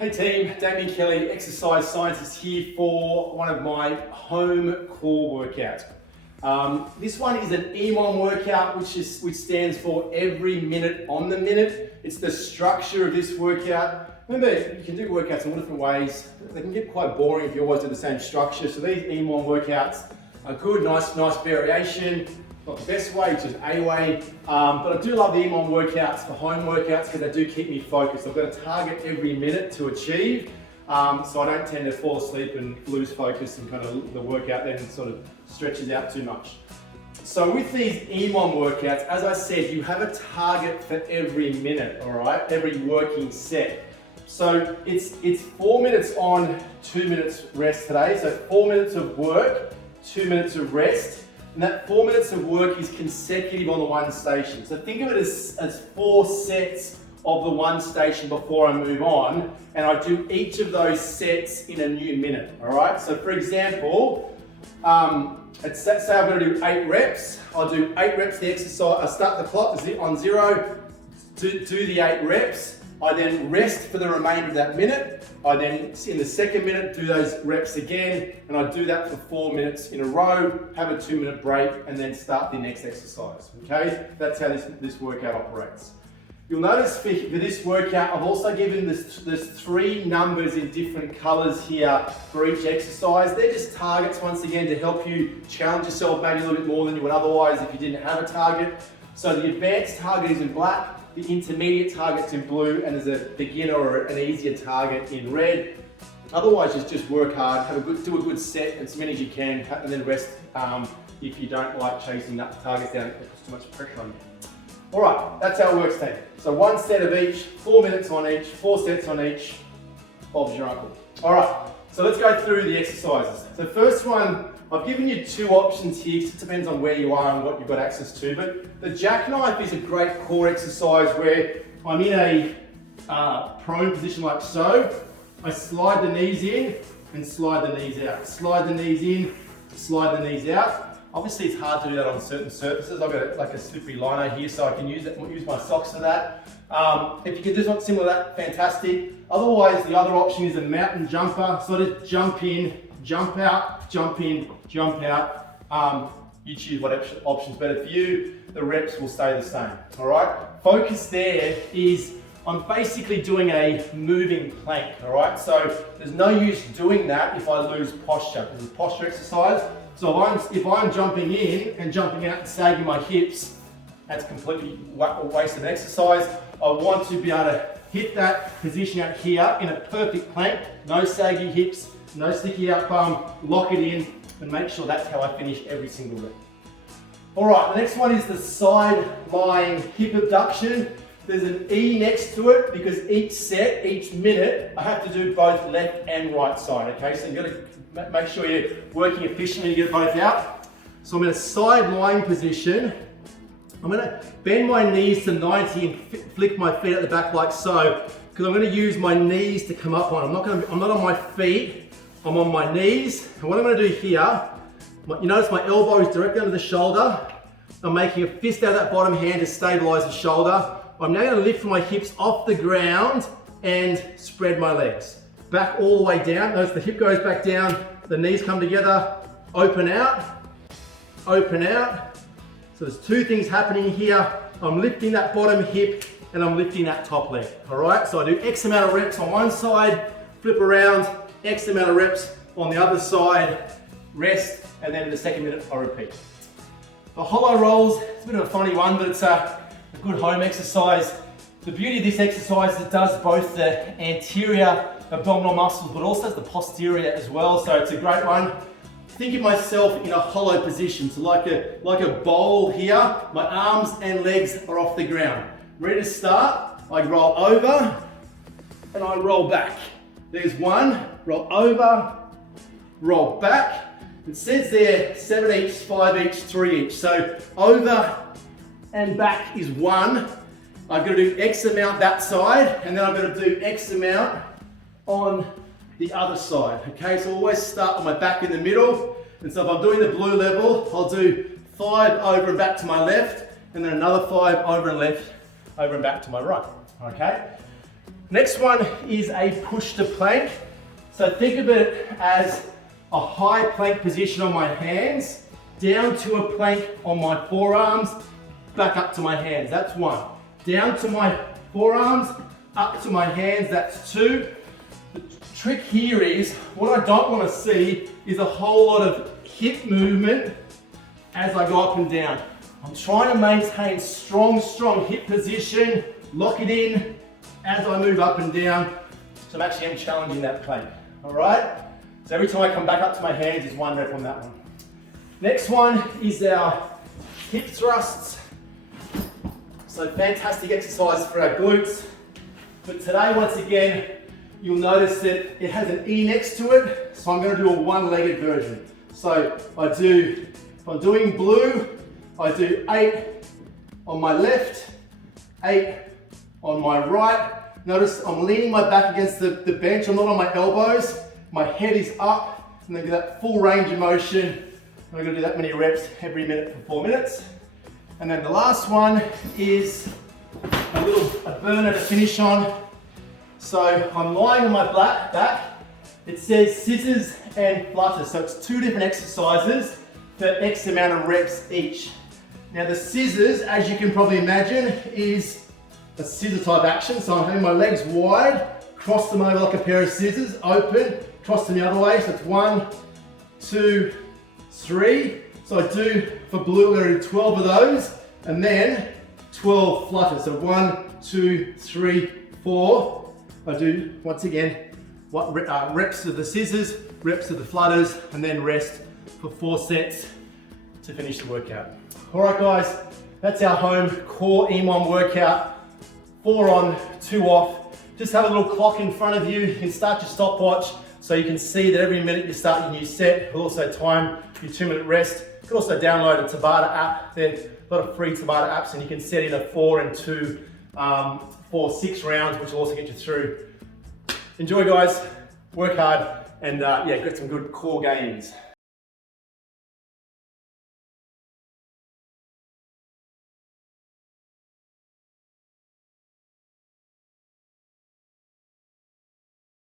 Hey team, Damien Kelly, exercise scientist here for one of my home core workouts. This one is an EMOM workout, which stands for every minute on the minute. It's the structure of this workout. Remember, you can do workouts in all different ways. They can get quite boring if you always do the same structure. So these EMOM workouts are good, nice variation. Not the best way, which is a way, but I do love the EMOM workouts, the home workouts, because they do keep me focused. I've got a target every minute to achieve, so I don't tend to fall asleep and lose focus and kind of the workout then sort of stretches out too much. So with these EMOM workouts, as I said, you have a target for every minute, all right? Every working set. So it's 4 minutes on, 2 minutes rest today. So 4 minutes of work, 2 minutes of rest. And that 4 minutes of work is consecutive on the one station. So think of it as 4 sets of the one station before I move on, and I do each of those sets in a new minute, all right? So for example, say I'm gonna do 8 reps. I'll do 8 reps of the exercise. I start the clock on 0, do the 8 reps. I then rest for the remainder of that minute. I then, in the second minute, do those reps again, and I do that for 4 minutes in a row, have a 2-minute break, and then start the next exercise, okay? That's how this workout operates. You'll notice for this workout, I've also given there's 3 numbers in different colors here for each exercise. They're just targets, once again, to help you challenge yourself maybe a little bit more than you would otherwise if you didn't have a target. So the advanced target is in black, the intermediate target's in blue, and there's a beginner or an easier target in red. Otherwise, just work hard, do a good set, as many as you can, and then rest if you don't like chasing that targets down, it puts too much pressure on you. All right, that's how it works, team. So 1 set of each, 4 minutes on each, 4 sets on each. Bob's your uncle. All right, so let's go through the exercises. So first one, I've given you 2 options here, so it depends on where you are and what you've got access to, but the jackknife is a great core exercise where I'm in a prone position like so. I slide the knees in and slide the knees out. Slide the knees in, slide the knees out. Obviously it's hard to do that on certain surfaces. I've got like a slippery liner here, so I can use my socks for that. If you can do something similar to that, fantastic. Otherwise, the other option is a mountain jumper. So I just jump in, jump out, jump in, jump out. You choose what option's better for you. The reps will stay the same, all right? Focus there is, I'm basically doing a moving plank, all right? So there's no use doing that if I lose posture. It's a posture exercise. So if I'm jumping in and jumping out and sagging my hips, that's completely a waste of exercise. I want to be able to hit that position out here in a perfect plank, no saggy hips, no sticky out bum, lock it in, and make sure that's how I finish every single rep. All right, the next one is the side lying hip abduction. There's an E next to it because each set, each minute, I have to do both left and right side, okay? So you've got to make sure you're working efficiently to get both out. So I'm in a side lying position. I'm gonna bend my knees to 90 and flick my feet at the back like so, because I'm gonna use my knees to come up on. I'm not on my feet, I'm on my knees. And what I'm gonna do here, you notice my elbow is directly under the shoulder. I'm making a fist out of that bottom hand to stabilize the shoulder. I'm now gonna lift my hips off the ground and spread my legs. Back all the way down. Notice the hip goes back down, the knees come together, open out, open out. So there's 2 things happening here. I'm lifting that bottom hip and I'm lifting that top leg, all right? So I do X amount of reps on one side, flip around, X amount of reps on the other side, rest, and then in the second minute I repeat. The hollow rolls, it's a bit of a funny one, but it's a good home exercise. The beauty of this exercise is it does both the anterior abdominal muscles, but also the posterior as well, so it's a great one. Think of myself in a hollow position, so like a bowl here, my arms and legs are off the ground. Ready to start, I roll over and I roll back. There's 1, roll over, roll back. It says there 7 each, 5 each, 3 each. So over and back is 1. I've got to do X amount that side, and then I've got to do X amount on the other side. Okay, so always start on my back in the middle. And so if I'm doing the blue level, I'll do 5 over and back to my left, and then another 5 over and left, over and back to my right. Okay. Next one is a push to plank. So think of it as a high plank position on my hands, down to a plank on my forearms, back up to my hands. That's one. Down to my forearms, up to my hands, that's two. The trick here is, what I don't want to see is a whole lot of hip movement as I go up and down. I'm trying to maintain strong hip position, lock it in as I move up and down. So I'm actually challenging that plank, all right? So every time I come back up to my hands is 1 rep on that one. Next one is our hip thrusts. So fantastic exercise for our glutes. But today, once again, you'll notice that it has an E next to it. So I'm gonna do a one-legged version. So if I'm doing blue, I do 8 on my left, 8 on my right. Notice I'm leaning my back against the bench. I'm not on my elbows. My head is up. I'm gonna do that full range of motion. I'm gonna do that many reps every minute for 4 minutes. And then the last one is a burner to finish on. So I'm lying on my back. It says scissors and flutters. So it's 2 different exercises for X amount of reps each. Now the scissors, as you can probably imagine, is a scissor type action. So I'm having my legs wide, cross them over like a pair of scissors, open, cross them the other way. So it's 1, 2, 3. So I do, for blue, we're gonna do 12 of those, and then 12 flutters. So 1, 2, 3, 4. I do, once again, reps of the scissors, reps of the flutters, and then rest for 4 sets to finish the workout. All right, guys, that's our home core EMOM workout. 4 on, 2 off. Just have a little clock in front of you. You can start your stopwatch so you can see that every minute you start your new set. We'll also time your 2-minute rest. You can also download a Tabata app. There's a lot of free Tabata apps, and you can set in a 4 and 2, 4-6 rounds, which will also get you through. Enjoy, guys. Work hard, and get some good core gains.